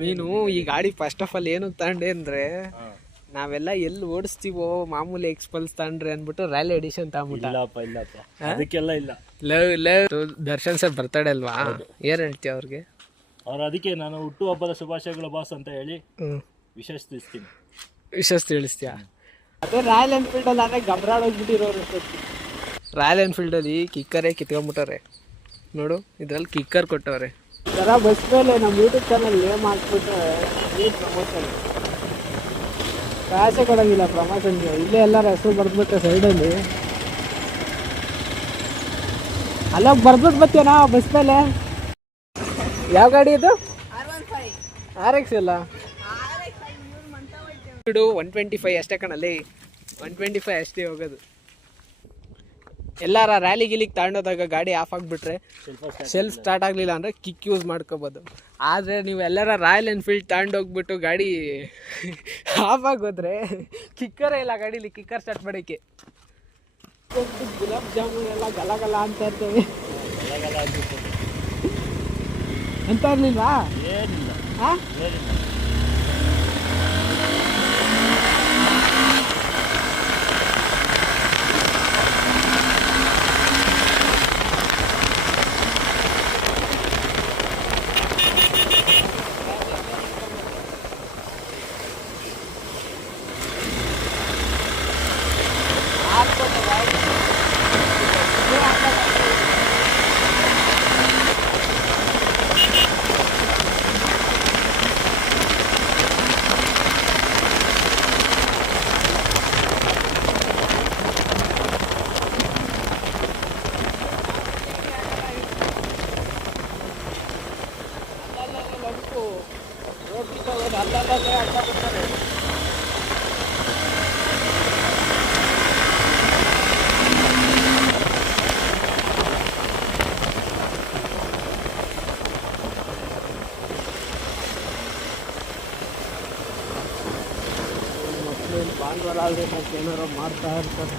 ನೀನು ಈ ಗಾಡಿ ಫಸ್ಟ್ ಆಫ್ ಆಲ್ ಏನು ತಗೊಂಡೆ ಅಂದ್ರೆ ನಾವೆಲ್ಲ ಎಲ್ಲಿ ಓಡಿಸ್ತೀವೋ ಮಾಮೂಲಿ ಎಕ್ಸ್ಪಲ್ಸ್ ತಗೊಂಡ್ರೆ ಅಂದ್ಬಿಟ್ಟು ರ್ಯಾಲಿ ಎಡಿಷನ್ ತಗೊಂಡ್ಬಿಟ್ಟ. ಅದಕ್ಕೆಲ್ಲ ಇಲ್ಲ. ದರ್ಶನ್ ಸರ್ ಬರ್ತಡೇ ಅಲ್ವಾ, ಏನ್ ಹೇಳ್ತೀಯ ಅವ್ರಿಗೆ? ಅವ್ರು ಅದಕ್ಕೆ ನಾನು ಹುಟ್ಟು ಹಬ್ಬದ ಶುಭಾಶಯಗಳು ಬಾಸ್ ಅಂತ ಹೇಳಿ ವಿಶೇಷ ತಿಳಿಸ್ತೀನಿ. ವಿಶೇಷ ತಿಳಿಸ್ತೀಯಾ? ಅದೇ ರಾಯಲ್ ಎನ್ಫೀಲ್ಡ್ ಅಲ್ಲಿ ಆದ್ರೆ ಗಬ್ರಾಡೋಗ್ಬಿಟ್ಟಿರೋರು. ರಾಯಲ್ ಎನ್ಫೀಲ್ಡ್ ಅಲ್ಲಿ ಕಿಕ್ಕರೇ ಕಿತ್ಕೊಂಡ್ಬಿಟ್ಟವ್ರೆ ನೋಡು, ಇದ್ರಲ್ಲಿ ಕಿಕ್ಕರ್ ಕೊಟ್ಟವ್ರೆ. ಥರ ಬಸ್ ಮೇಲೆ ನಮ್ಮ ಯೂಟ್ಯೂಬ್ ಚಾನಲ್ ನೇಮ್ ಹಾಕ್ಬಿಟ್ಟು ಈ ಪ್ರಮೋಷನ್ ಕಾಸೆ ಕೊಡೋಂಗಿಲ್ಲ ಪ್ರಮೋಷನ್ಗೆ. ಇಲ್ಲೇ ಎಲ್ಲರ ಹೆಸರು ಬರ್ದ್ಬಿಟ್ಟೆ ಸೈಡಲ್ಲಿ. ಅಲ್ಲೋಗಿ ಬರ್ದ್ಬಿಟ್ಟು ಬರ್ತೀಯನಾ ಬಸ್ ಮೇಲೆ? ಯಾವ ಗಾಡಿ ಇದು? RX ಇಲ್ಲ, 125 ಅಷ್ಟೇ ಕಣಲ್ಲಿ. 125 ಅಷ್ಟೇ ಹೋಗೋದು. ಎಲ್ಲಾರ ರ್ಯಾಲಿ ಗಿಲಿಗೆ ತಗೊಂಡೋದಾಗ ಗಾಡಿ ಆಫ್ ಆಗಿಬಿಟ್ರೆ ಸೆಲ್ಫ್ ಸ್ಟಾರ್ಟ್ ಆಗಲಿಲ್ಲ ಅಂದರೆ ಕಿಕ್ ಯೂಸ್ ಮಾಡ್ಕೋಬೋದು. ಆದರೆ ನೀವು ಎಲ್ಲರ ರಾಯಲ್ ಎನ್ಫೀಲ್ಡ್ ತಗೊಂಡೋಗ್ಬಿಟ್ಟು ಗಾಡಿ ಆಫ್ ಆಗೋದ್ರೆ ಕಿಕ್ಕರೇ ಇಲ್ಲ ಗಾಡೀಲಿ, ಕಿಕ್ಕರ್ ಸ್ಟಾರ್ಟ್ ಮಾಡೋಕ್ಕೆ. ಗುಲಾಬ್ ಜಾಮೂನ್ ಎಲ್ಲ ಗಲ ಅಂತ ಇರ್ತೇವೆ ಅಂತ ಇರಲಿಲ್ವಾ? ಹಾಂ, ಭಾನುವಾರ ಆದರೆ ಏನಾರು ಮಾಡ್ತಾ ಇರ್ತಾರೆ.